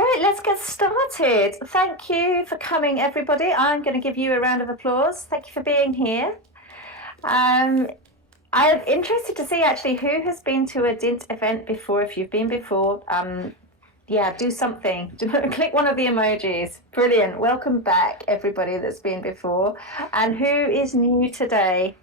Right, let's get started. Thank you for coming, everybody. I'm going to give you a round of applause. Thank you for being here. I'm interested to see actually who has been to a DINT event before. If you've been before, yeah, do something. Click one of the emojis. Brilliant. Welcome back, everybody that's been before. And who is new today?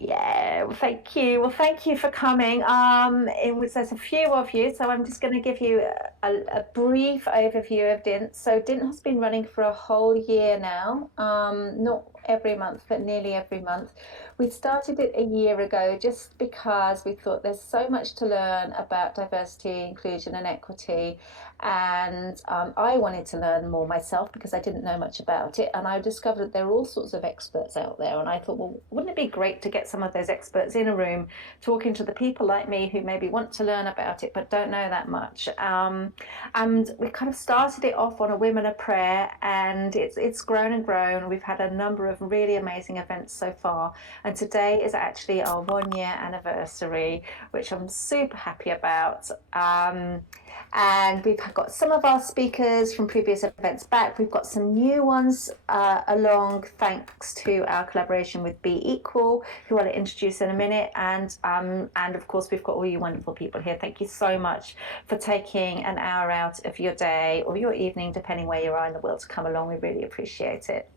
Yeah, well, thank you. Well, thank you for coming. There's a few of you, so I'm just going to give you a brief overview of DINT. So DINT has been running for a whole year now, not every month, but nearly every month. We started it a year ago just because we thought there's so much to learn about diversity, inclusion, and equity. And I wanted to learn more myself because I didn't know much about it. And I discovered that there are all sorts of experts out there. And I thought, well, wouldn't it be great to get some of those experts in a room talking to the people like me who maybe want to learn about it but don't know that much. And we kind of started it off on a Women of Prayer, and it's grown and grown. We've had a number of really amazing events so far, and today is actually our 1 year anniversary, which I'm super happy about. And we've got some of our speakers from previous events back. We've got some new ones along, thanks to our collaboration with Be Equal, who I'll introduce in a minute. And of course, we've got all you wonderful people here. Thank you so much for taking an hour out of your day or your evening, depending where you are in the world, to come along. We really appreciate it.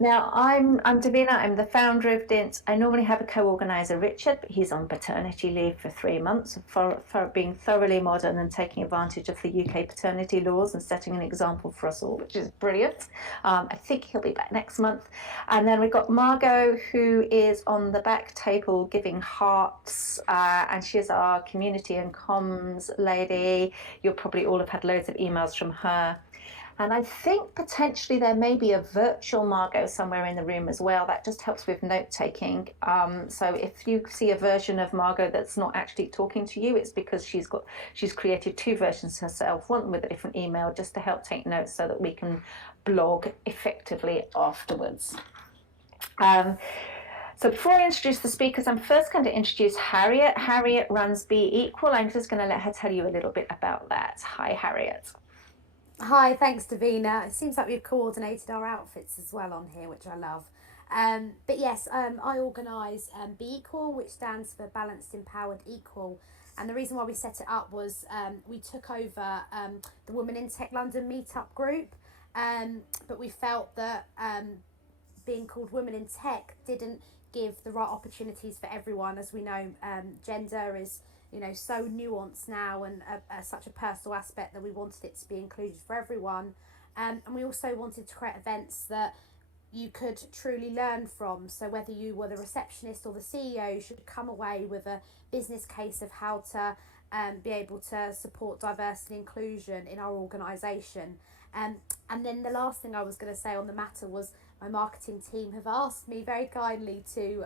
Now, I'm Davina, I'm the founder of DINT. I normally have a co-organiser, Richard, but he's on paternity leave for 3 months for being thoroughly modern and taking advantage of the UK paternity laws and setting an example for us all, which is brilliant. I think he'll be back next month. And then we've got Margot, who is on the back table giving hearts, and she's our community and comms lady. You'll probably all have had loads of emails from her. And I think potentially there may be a virtual Margot somewhere in the room as well. That just helps with note taking. So if you see a version of Margot that's not actually talking to you, it's because she's created 2 versions herself, one with a different email, just to help take notes so that we can blog effectively afterwards. So before I introduce the speakers, I'm first going to introduce Harriet. Harriet runs Be Equal. I'm just going to let her tell you a little bit about that. Hi, Harriet. Hi, thanks Davina. It seems like we've coordinated our outfits as well on here, which I love. But yes, I organise Be Equal, which stands for Balanced, Empowered, Equal. And the reason why we set it up was we took over the Women in Tech London meetup group, but we felt that being called Women in Tech didn't give the right opportunities for everyone. As we know, gender is so nuanced now, and such a personal aspect that we wanted it to be included for everyone. And we also wanted to create events that you could truly learn from. So whether you were the receptionist or the CEO, you should come away with a business case of how to be able to support diversity and inclusion in our organisation. And then the last thing I was going to say on the matter was my marketing team have asked me very kindly to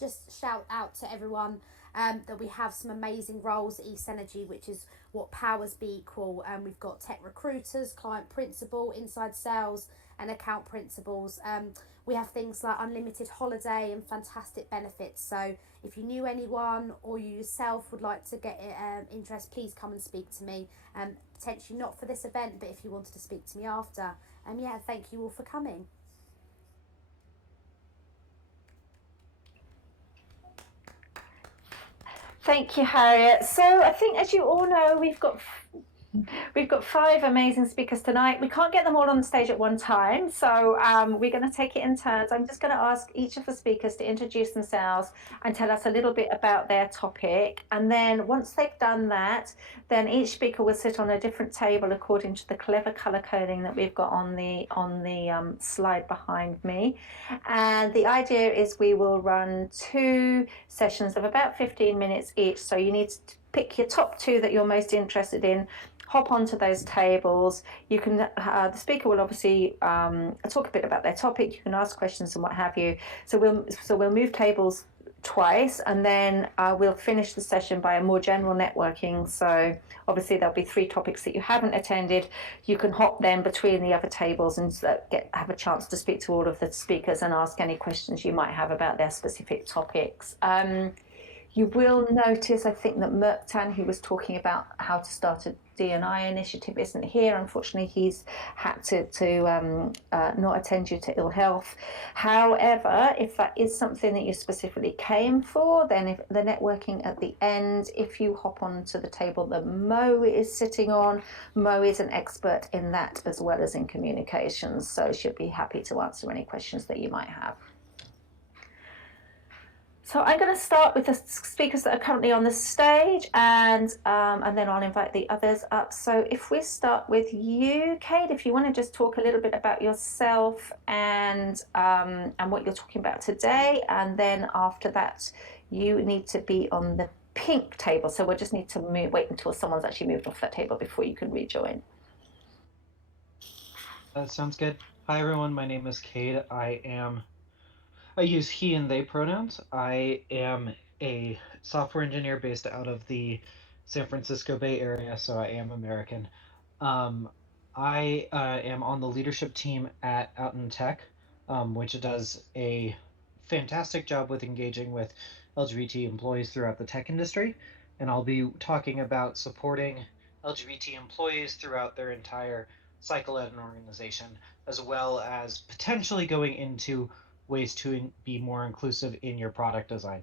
just shout out to everyone that we have some amazing roles at East Energy, which is what powers Be Equal. We've got tech recruiters, client principal, inside sales and account principals. We have things like unlimited holiday and fantastic benefits. So if you knew anyone or you yourself would like to get interest, please come and speak to me. Potentially not for this event, but if you wanted to speak to me after. Yeah, thank you all for coming. Thank you, Harriet. So I think, as you all know, we've got 5 amazing speakers tonight. We can't get them all on the stage at one time, so we're going to take it in turns. I'm just going to ask each of the speakers to introduce themselves and tell us a little bit about their topic. And then once they've done that, then each speaker will sit on a different table according to the clever colour coding that we've got on the slide behind me. And the idea is we will run 2 sessions of about 15 minutes each. So you need to pick your top 2 that you're most interested in, hop onto those tables. You can the speaker will obviously talk a bit about their topic. You can ask questions and what have you. So we'll move tables twice, and then we'll finish the session by a more general networking. So obviously there'll be 3 topics that you haven't attended. You can hop then between the other tables and have a chance to speak to all of the speakers and ask any questions you might have about their specific topics. You will notice, I think, that Merktan, who was talking about how to start a D&I initiative, isn't here. Unfortunately, he's had to not attend due to ill health. However, if that is something that you specifically came for, then if the networking at the end, if you hop onto the table that Mo is sitting on, Mo is an expert in that as well as in communications, so she'll be happy to answer any questions that you might have. So I'm going to start with the speakers that are currently on the stage, and then I'll invite the others up. So if we start with you, Kate, if you want to just talk a little bit about yourself and what you're talking about today, and then after that, you need to be on the pink table. So we'll just need to wait until someone's actually moved off that table before you can rejoin. That sounds good. Hi everyone, my name is Cade. I use he and they pronouns. I am a software engineer based out of the San Francisco Bay Area, so I am American. I am on the leadership team at Out in Tech, which does a fantastic job with engaging with LGBT employees throughout the tech industry. And I'll be talking about supporting LGBT employees throughout their entire cycle at an organization, as well as potentially going into ways to be more inclusive in your product design.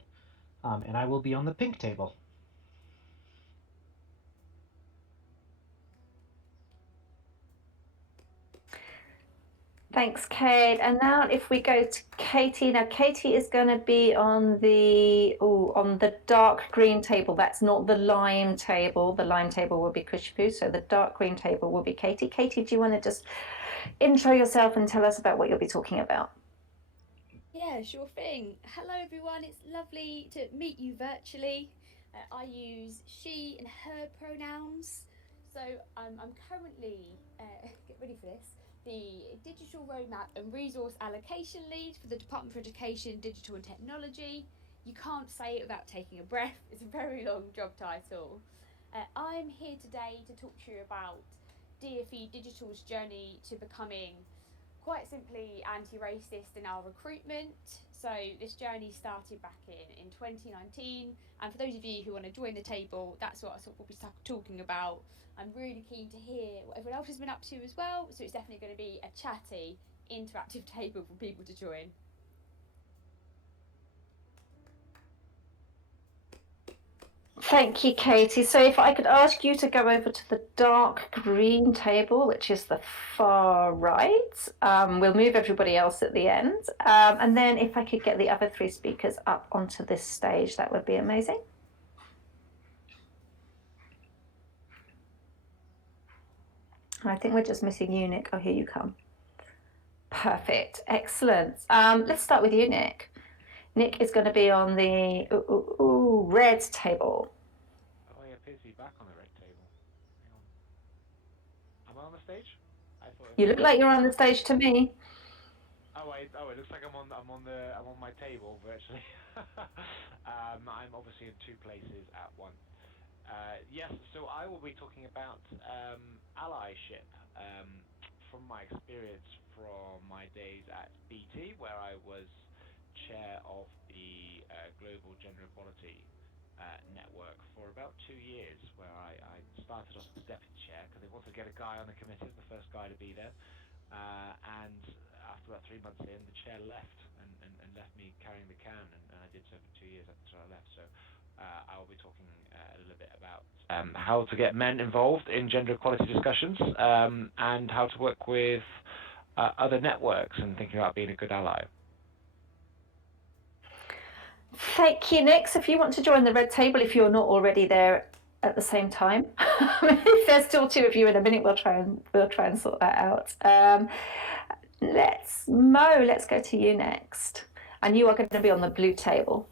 And I will be on the pink table. Thanks, Kate. And now if we go to Katie. Now Katie is going to be on the dark green table. That's not the lime table. The lime table will be Kushbu, so the dark green table will be Katie. Katie, do you want to just intro yourself and tell us about what you'll be talking about? Yeah, sure thing. Hello everyone, it's lovely to meet you virtually. I use she and her pronouns. So I'm currently, get ready for this, the Digital Roadmap and Resource Allocation Lead for the Department for Education, Digital and Technology. You can't say it without taking a breath, it's a very long job title. I'm here today to talk to you about DFE Digital's journey to becoming quite simply anti-racist in our recruitment. So this journey started back in 2019, and for those of you who want to join the table, that's what I sort of will be talking about. I'm really keen to hear what everyone else has been up to as well, so it's definitely going to be a chatty, interactive table for people to join. Thank you, Katie. So if I could ask you to go over to the dark green table, which is the far right, we'll move everybody else at the end. And then if I could get the other three speakers up onto this stage, that would be amazing. I think we're just missing you, Nick. Oh, here you come. Perfect. Excellent. Let's start with you, Nick. Nick is going to be on the red table. Oh, I appear to be back on the red table. Hang on. Am I on the stage? I thought. You look like you're on the stage to me. Oh, it looks like I'm on my table virtually. I'm obviously in two places at once. Yes, so I will be talking about allyship from my experience from my days at BT, where I was chair of the Global Gender Equality Network for about 2 years, where I started off as deputy chair because they wanted to get a guy on the committee, the first guy to be there. And after about 3 months in, the chair left and left me carrying the can, and I did so for 2 years after I left. So I will be talking a little bit about how to get men involved in gender equality discussions and how to work with other networks and thinking about being a good ally. Thank you, Nick. So if you want to join the red table, if you're not already there at the same time, if there's still two of you in a minute, we'll try and sort that out. Let's go to you next, and you are going to be on the blue table.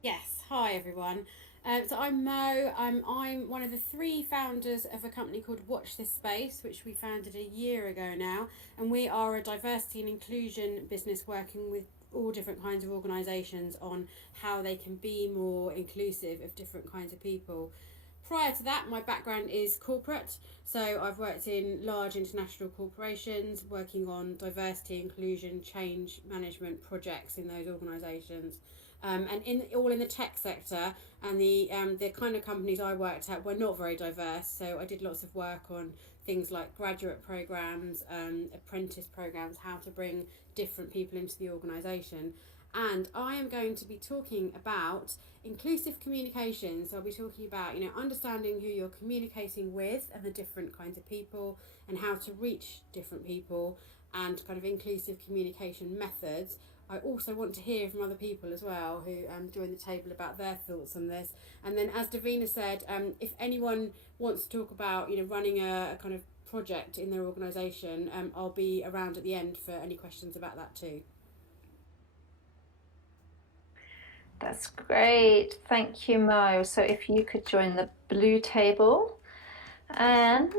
Yes. Hi everyone. So I'm Mo. I'm one of the three founders of a company called Watch This Space, which we founded a year ago now, and we are a diversity and inclusion business working with all different kinds of organisations on how they can be more inclusive of different kinds of people. Prior to that, my background is corporate, so I've worked in large international corporations working on diversity, inclusion, change management projects in those organisations. and all in the tech sector. And the kind of companies I worked at were not very diverse. So I did lots of work on things like graduate programs, apprentice programs, how to bring different people into the organisation. And I am going to be talking about inclusive communication. So I'll be talking about, understanding who you're communicating with and the different kinds of people, and how to reach different people, and kind of inclusive communication methods. I also want to hear from other people as well who join the table about their thoughts on this. And then, as Davina said, if anyone wants to talk about running a kind of project in their organisation, I'll be around at the end for any questions about that too. That's great. Thank you, Mo. So if you could join the blue table. And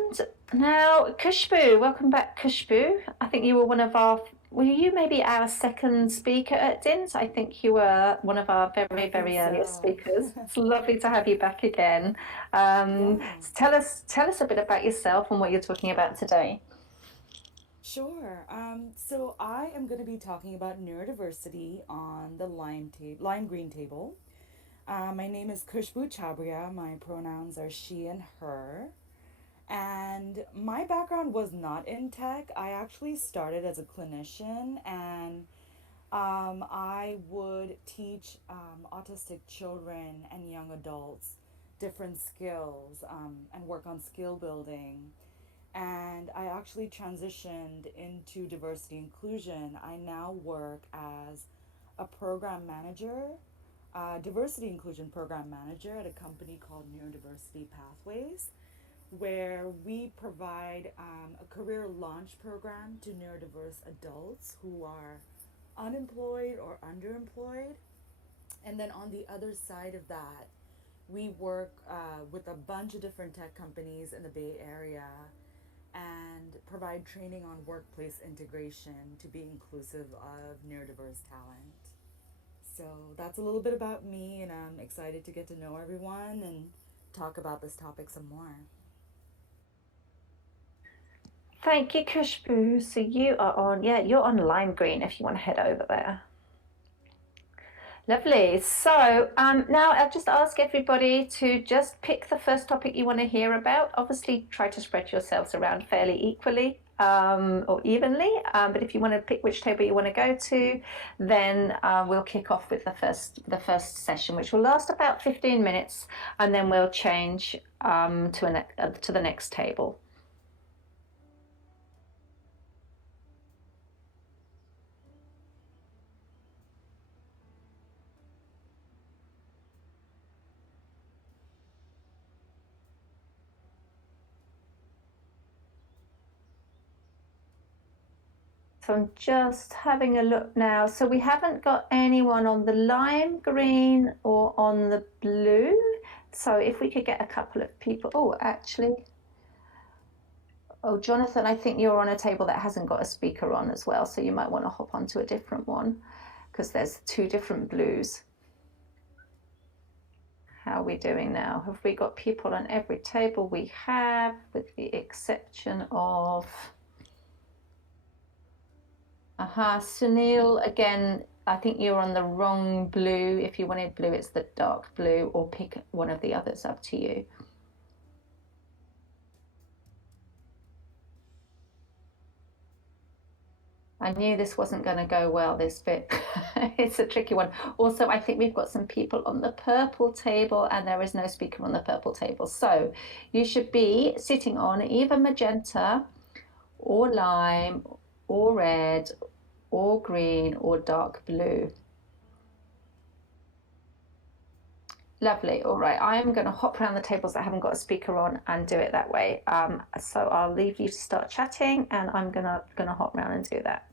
now, Kushbu, welcome back, Kushbu. I think you were you maybe our second speaker at DINT? I think you were one of our very, very earliest speakers. It's lovely to have you back again. So tell us a bit about yourself and what you're talking about today. Sure. So I am going to be talking about neurodiversity on the lime green table. My name is Kushbu Chabria. My pronouns are she and her. And my background was not in tech. I actually started as a clinician, and I would teach autistic children and young adults different skills and work on skill building. And I actually transitioned into diversity inclusion. I now work as a program manager, diversity inclusion program manager at a company called Neurodiversity Pathways, where we provide a career launch program to neurodiverse adults who are unemployed or underemployed. And then on the other side of that, we work with a bunch of different tech companies in the Bay Area and provide training on workplace integration to be inclusive of neurodiverse talent. So that's a little bit about me, and I'm excited to get to know everyone and talk about this topic some more. Thank you, Kushbu. So you're on lime green if you want to head over there. Lovely. So now I'll just ask everybody to just pick the first topic you want to hear about. Obviously, try to spread yourselves around fairly equally or evenly. But if you want to pick which table you want to go to, then we'll kick off with the first session, which will last about 15 minutes, and then we'll change to the next table. So I'm just having a look now. So we haven't got anyone on the lime green or on the blue. So if we could get a couple of people. Oh, actually. Oh, Jonathan, I think you're on a table that hasn't got a speaker on as well. So you might want to hop onto a different one because there's two different blues. How are we doing now? Have we got people on every table? We have, with the exception of... Sunil, again, I think you're on the wrong blue. If you wanted blue, it's the dark blue, or pick one of the others, up to you. I knew this wasn't going to go well, this bit. It's a tricky one. Also, I think we've got some people on the purple table, and there is no speaker on the purple table. So you should be sitting on either magenta or lime or red or green or dark blue. Lovely. All right, I'm going to hop around the tables that haven't got a speaker on and do it that way. So I'll leave you to start chatting, and I'm gonna hop around and do that.